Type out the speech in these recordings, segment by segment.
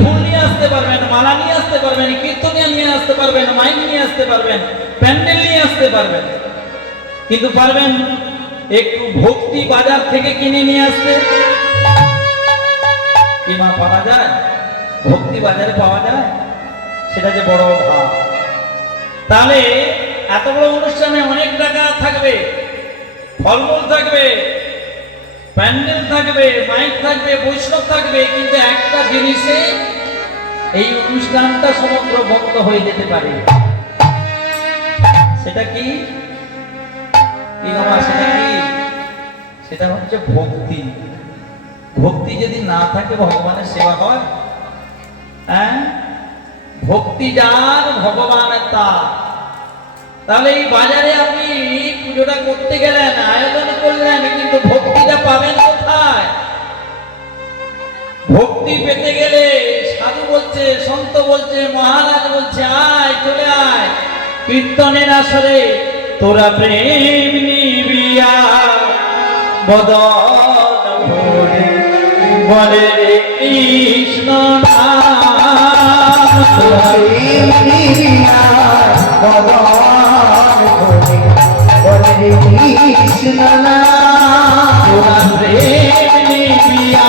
ফুল নিয়ে আসতে পারবেন, মালা নিয়ে আসতে পারবেন, কীর্তনিয়া নিয়ে আসতে পারবেন, মাইক নিয়ে আসতে পারবেন, প্যান্ডেল নিয়ে আসতে পারবেন, কিন্তু পারবেন একটু ভক্তি বাজার থেকে কিনে নিয়ে আসতে? কি মা পাওয়া যায়? ভক্তি বাজারে পাওয়া যায়? সেটা যে বড় অভাব। তাহলে এত বড় অনুষ্ঠানে অনেক টাকা থাকবে, ফলমূল থাকবে, প্যান্ডেল থাকবে, মাইক থাকবে, বৈষ্ণব থাকবে, কিন্তু একটা জিনিসে এই অনুষ্ঠানটা সমগ্র বন্ধ হয়ে যেতে পারে। সেটা কি? সেটা কি? সেটা হচ্ছে ভক্তি। ভক্তি যদি না থাকে ভগবানের সেবা হয়? হ্যাঁ, ভক্তি যার ভগবান তার। তাহলে এই বাজারে আপনি পুজোটা করতে গেলেন, আয়োজন করলেন, কিন্তু ভক্তিটা পাবেন কোথায়? ভক্তি পেতে গেলে সাধু বলছে, সন্ত বলছে, মহারাজ বলছে, আয় চলে আয় কীর্তনের আসরে, তোরা প্রেম নিবিয়া বদন ভরে বলে রে কৃষ্ণ নাম, তোরা প্রেম নিবিয়া বদন ভরে বলে রে কৃষ্ণ নাম, তোরা প্রেম নিবিয়া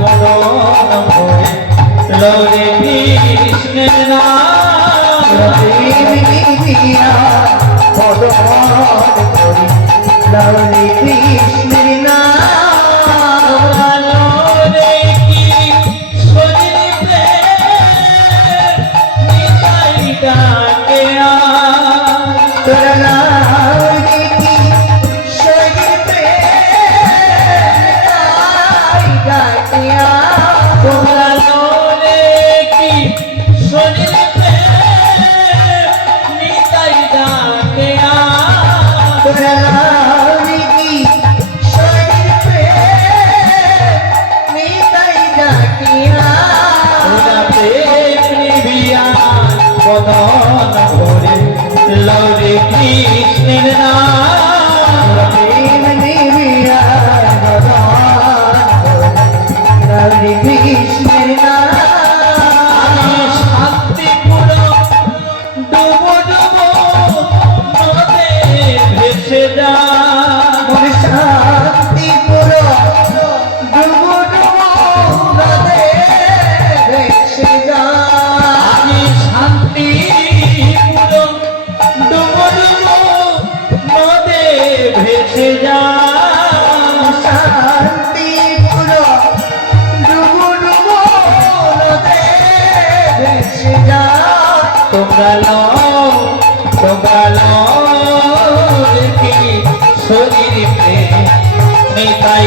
বদন ভরে লরে কৃষ্ণ নাম, প্রেম নিবিয়া বদন ভরে লরে কৃষ্ণ নাম, লরে কৃষ্ণ প্রেম নিতাই ডাকে তোরা লরে কৃষ্ণ প্রেম নিতাই ডাকে তোরা লরে কৃষ্ণ প্রেম নিতাই ডাকে তোরা বদন ভরে লরে কৃষ্ণের নাম, প্রেম নিবিয়া বদন ভরে লরে কৃষ্ণের নাম, শান্তিপুর ডুবো ডুবো নদে ভেসে যা, শান্তিপুর ডুবো ডুবো নদে ভেসে যা, ভেসে যা, শান্তিপুর ডুবো ডুবো নদে ভেসে যা, তোমরা লও কি শরীর প্রেম নিতাই